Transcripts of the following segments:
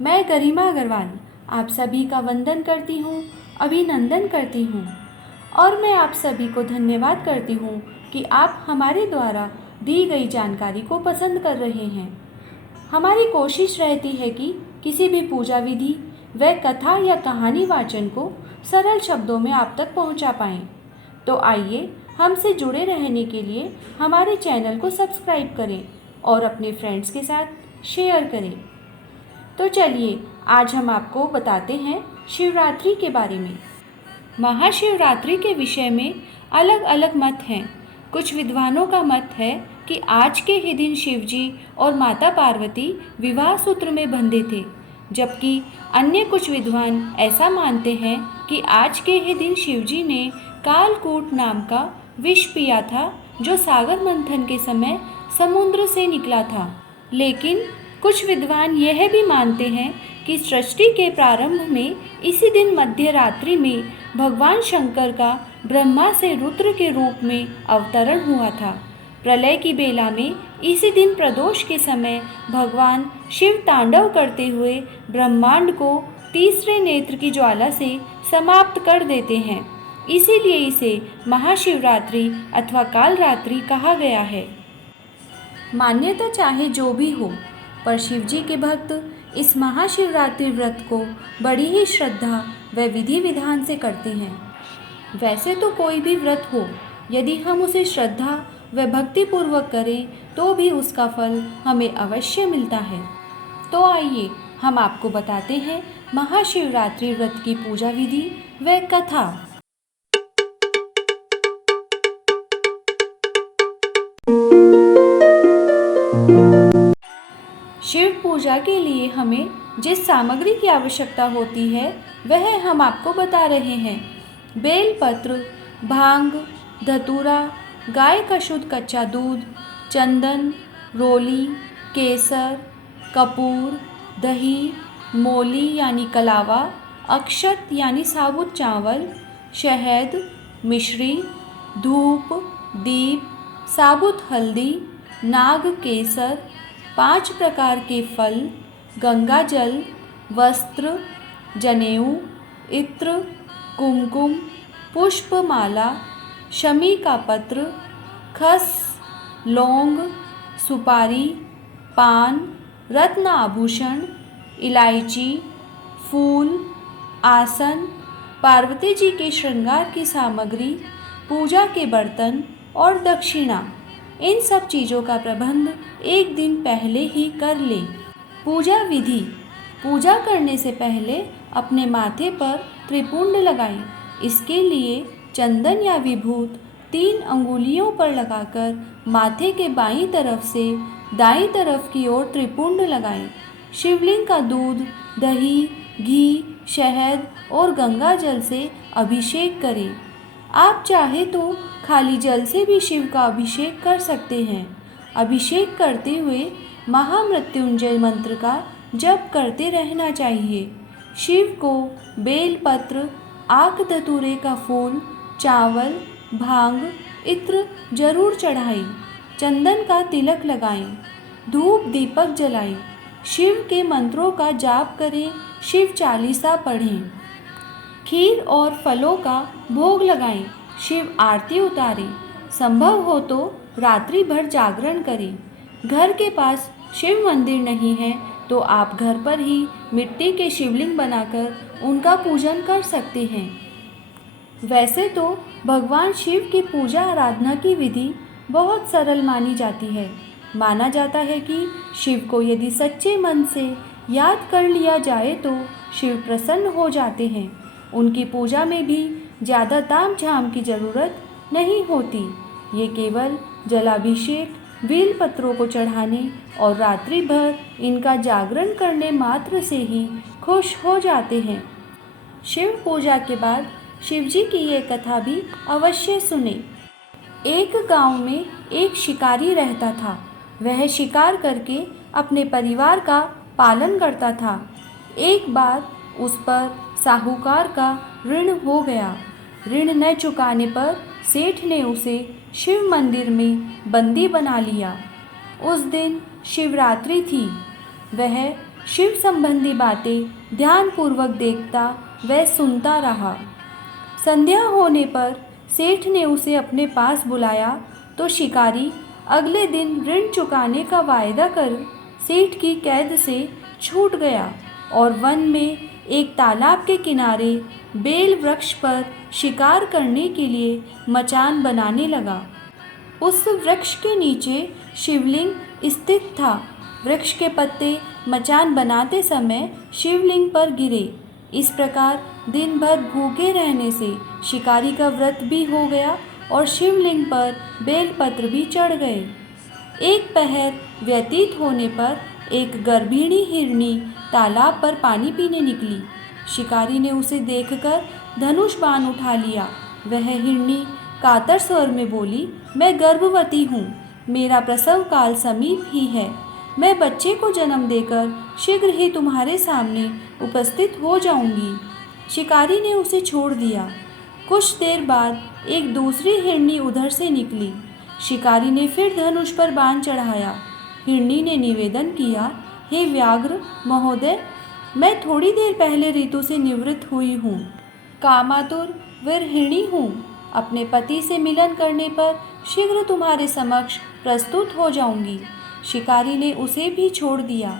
मैं गरिमा अग्रवाल आप सभी का वंदन करती हूँ, अभिनंदन करती हूँ और मैं आप सभी को धन्यवाद करती हूँ कि आप हमारे द्वारा दी गई जानकारी को पसंद कर रहे हैं। हमारी कोशिश रहती है कि किसी भी पूजा विधि व कथा या कहानी वाचन को सरल शब्दों में आप तक पहुँचा पाएँ। तो आइए हमसे जुड़े रहने के लिए हमारे चैनल को सब्सक्राइब करें और अपने फ्रेंड्स के साथ शेयर करें। तो चलिए आज हम आपको बताते हैं शिवरात्रि के बारे में। महाशिवरात्रि के विषय में अलग अलग मत हैं। कुछ विद्वानों का मत है कि आज के ही दिन शिवजी और माता पार्वती विवाह सूत्र में बंधे थे, जबकि अन्य कुछ विद्वान ऐसा मानते हैं कि आज के ही दिन शिवजी ने कालकूट नाम का विष पिया था, जो सागर मंथन के समय समुद्र से निकला था। लेकिन कुछ विद्वान यह भी मानते हैं कि सृष्टि के प्रारंभ में इसी दिन मध्य रात्रि में भगवान शंकर का ब्रह्मा से रुद्र के रूप में अवतरण हुआ था। प्रलय की बेला में इसी दिन प्रदोष के समय भगवान शिव तांडव करते हुए ब्रह्मांड को तीसरे नेत्र की ज्वाला से समाप्त कर देते हैं। इसीलिए इसे महाशिवरात्रि अथवा कालरात्रि कहा गया है। मान्यता चाहे जो भी हो, पर शिवजी के भक्त इस महाशिवरात्रि व्रत को बड़ी ही श्रद्धा व विधि विधान से करते हैं। वैसे तो कोई भी व्रत हो, यदि हम उसे श्रद्धा व भक्तिपूर्वक करें तो भी उसका फल हमें अवश्य मिलता है। तो आइए हम आपको बताते हैं महाशिवरात्रि व्रत की पूजा विधि व कथा। शिव पूजा के लिए हमें जिस सामग्री की आवश्यकता होती है वह हम आपको बता रहे हैं। बेलपत्र, भांग, धतूरा, गाय का शुद्ध कच्चा दूध, चंदन, रोली, केसर, कपूर, दही, मोली यानी कलावा, अक्षत यानी साबुत चावल, शहद, मिश्री, धूप, दीप, साबुत हल्दी, नाग केसर, 5 प्रकार के फल, गंगा जल, वस्त्र, जनेऊ, इत्र, कुमकुम, पुष्पमाला, शमी का पत्र, खस, लौंग, सुपारी, पान, रत्न आभूषण, इलायची, फूल, आसन, पार्वती जी के श्रृंगार की सामग्री, पूजा के बर्तन और दक्षिणा, इन सब चीज़ों का प्रबंध एक दिन पहले ही कर लें। पूजा विधि: पूजा करने से पहले अपने माथे पर त्रिपुंड लगाएं। इसके लिए चंदन या विभूत 3 अंगुलियों पर लगाकर माथे के बाईं तरफ से दाईं तरफ की ओर त्रिपुंड लगाएं। शिवलिंग का दूध, दही, घी, शहद और गंगा जल से अभिषेक करें। आप चाहे तो खाली जल से भी शिव का अभिषेक कर सकते हैं। अभिषेक करते हुए महामृत्युंजय मंत्र का जप करते रहना चाहिए। शिव को बेलपत्र, आक धतूरे का फूल, चावल, भांग, इत्र जरूर चढ़ाएं। चंदन का तिलक लगाएं। धूप दीपक जलाएं। शिव के मंत्रों का जाप करें। शिव चालीसा पढ़ें। खीर और फलों का भोग लगाएं। शिव आरती उतारें। संभव हो तो रात्रि भर जागरण करें। घर के पास शिव मंदिर नहीं है तो आप घर पर ही मिट्टी के शिवलिंग बनाकर उनका पूजन कर सकते हैं। वैसे तो भगवान शिव की पूजा आराधना की विधि बहुत सरल मानी जाती है। माना जाता है कि शिव को यदि सच्चे मन से याद कर लिया जाए तो शिव प्रसन्न हो जाते हैं। उनकी पूजा में भी ज़्यादा ताम झाम की ज़रूरत नहीं होती। ये केवल जलाभिषेक, बेल पत्रों को चढ़ाने और रात्रि भर इनका जागरण करने मात्र से ही खुश हो जाते हैं। शिव पूजा के बाद शिवजी की ये कथा भी अवश्य सुने। एक गांव में एक शिकारी रहता था। वह शिकार करके अपने परिवार का पालन करता था। एक बार उस पर साहूकार का ऋण हो गया। ऋण न चुकाने पर सेठ ने उसे शिव मंदिर में बंदी बना लिया। उस दिन शिवरात्रि थी। वह शिव संबंधी बातें ध्यानपूर्वक देखता वह सुनता रहा। संध्या होने पर सेठ ने उसे अपने पास बुलाया तो शिकारी अगले दिन ऋण चुकाने का वायदा कर सेठ की कैद से छूट गया और वन में एक तालाब के किनारे बेल वृक्ष पर शिकार करने के लिए मचान बनाने लगा। उस वृक्ष के नीचे शिवलिंग स्थित था। वृक्ष के पत्ते मचान बनाते समय शिवलिंग पर गिरे। इस प्रकार दिन भर भूखे रहने से शिकारी का व्रत भी हो गया और शिवलिंग पर बेलपत्र भी चढ़ गए। एक पहर व्यतीत होने पर एक गर्भिणी हिरनी तालाब पर पानी पीने निकली। शिकारी ने उसे देखकर धनुष बाण उठा लिया। वह हिरनी कातर स्वर में बोली, मैं गर्भवती हूँ, मेरा प्रसव काल समीप ही है। मैं बच्चे को जन्म देकर शीघ्र ही तुम्हारे सामने उपस्थित हो जाऊंगी। शिकारी ने उसे छोड़ दिया। कुछ देर बाद एक दूसरी हिरनी उधर से निकली। शिकारी ने फिर धनुष पर बाण चढ़ाया। हिरनी ने निवेदन किया, हे व्याघ्र महोदय, मैं थोड़ी देर पहले ऋतु से निवृत्त हुई हूँ, कामातुर वीरहिणी हूँ। अपने पति से मिलन करने पर शीघ्र तुम्हारे समक्ष प्रस्तुत हो जाऊंगी। शिकारी ने उसे भी छोड़ दिया।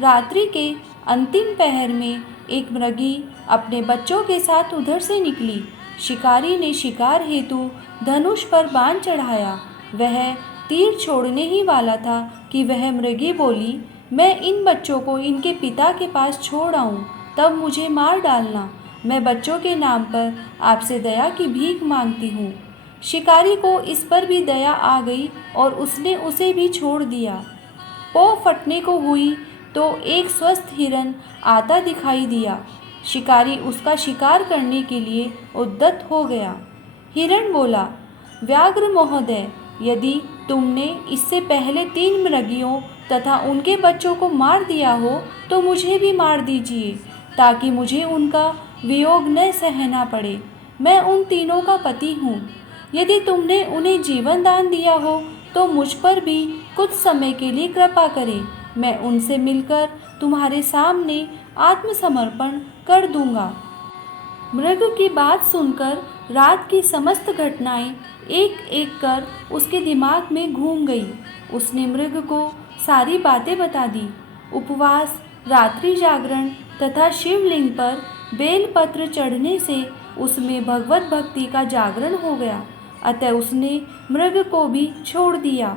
रात्रि के अंतिम पहर में एक मृगी अपने बच्चों के साथ उधर से निकली। शिकारी ने शिकार हेतु धनुष पर बाण चढ़ाया। वह तीर छोड़ने ही वाला था कि वह मृगी बोली, मैं इन बच्चों को इनके पिता के पास छोड़ आऊँ, तब मुझे मार डालना। मैं बच्चों के नाम पर आपसे दया की भीख मांगती हूँ। शिकारी को इस पर भी दया आ गई और उसने उसे भी छोड़ दिया। पौ फटने को हुई तो एक स्वस्थ हिरन आता दिखाई दिया। शिकारी उसका शिकार करने के लिए उद्यत हो गया। हिरण बोला, व्याघ्र महोदय, यदि तुमने इससे पहले 3 मृगियों तथा उनके बच्चों को मार दिया हो तो मुझे भी मार दीजिए, ताकि मुझे उनका वियोग न सहना पड़े। मैं उन तीनों का पति हूँ। यदि तुमने उन्हें जीवन दान दिया हो तो मुझ पर भी कुछ समय के लिए कृपा करें। मैं उनसे मिलकर तुम्हारे सामने आत्मसमर्पण कर दूंगा। मृग की बात सुनकर रात की समस्त घटनाएं एक एक कर उसके दिमाग में घूम गई। उसने मृग को सारी बातें बता दी। उपवास, रात्रि जागरण तथा शिवलिंग पर बेलपत्र चढ़ने से उसमें भगवत भक्ति का जागरण हो गया। अतः उसने मृग को भी छोड़ दिया।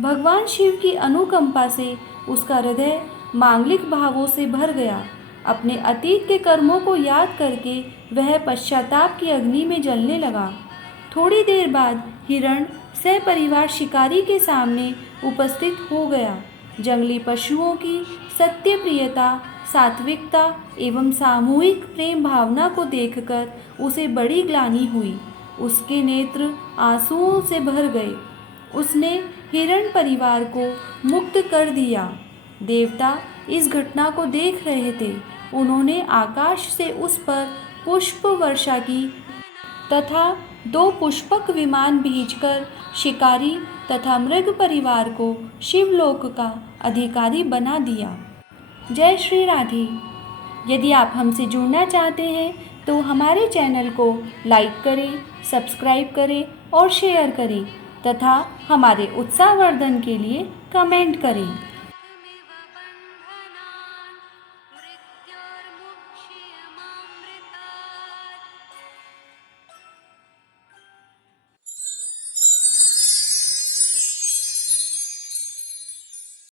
भगवान शिव की अनुकंपा से उसका हृदय मांगलिक भावों से भर गया। अपने अतीत के कर्मों को याद करके वह पश्चाताप की अग्नि में जलने लगा। थोड़ी देर बाद हिरण सपरिवार शिकारी के सामने उपस्थित हो गया। जंगली पशुओं की सत्य प्रियता, सात्विकता एवं सामूहिक प्रेम भावना को देखकर उसे बड़ी ग्लानि हुई। उसके नेत्र आंसुओं से भर गए। उसने हिरण परिवार को मुक्त कर दिया। देवता इस घटना को देख रहे थे। उन्होंने आकाश से उस पर पुष्प वर्षा की तथा 2 पुष्पक विमान भेजकर शिकारी तथा मृग परिवार को शिवलोक का अधिकारी बना दिया। जय श्री राधे। यदि आप हमसे जुड़ना चाहते हैं तो हमारे चैनल को लाइक करें, सब्सक्राइब करें और शेयर करें तथा हमारे उत्साहवर्धन के लिए कमेंट करें।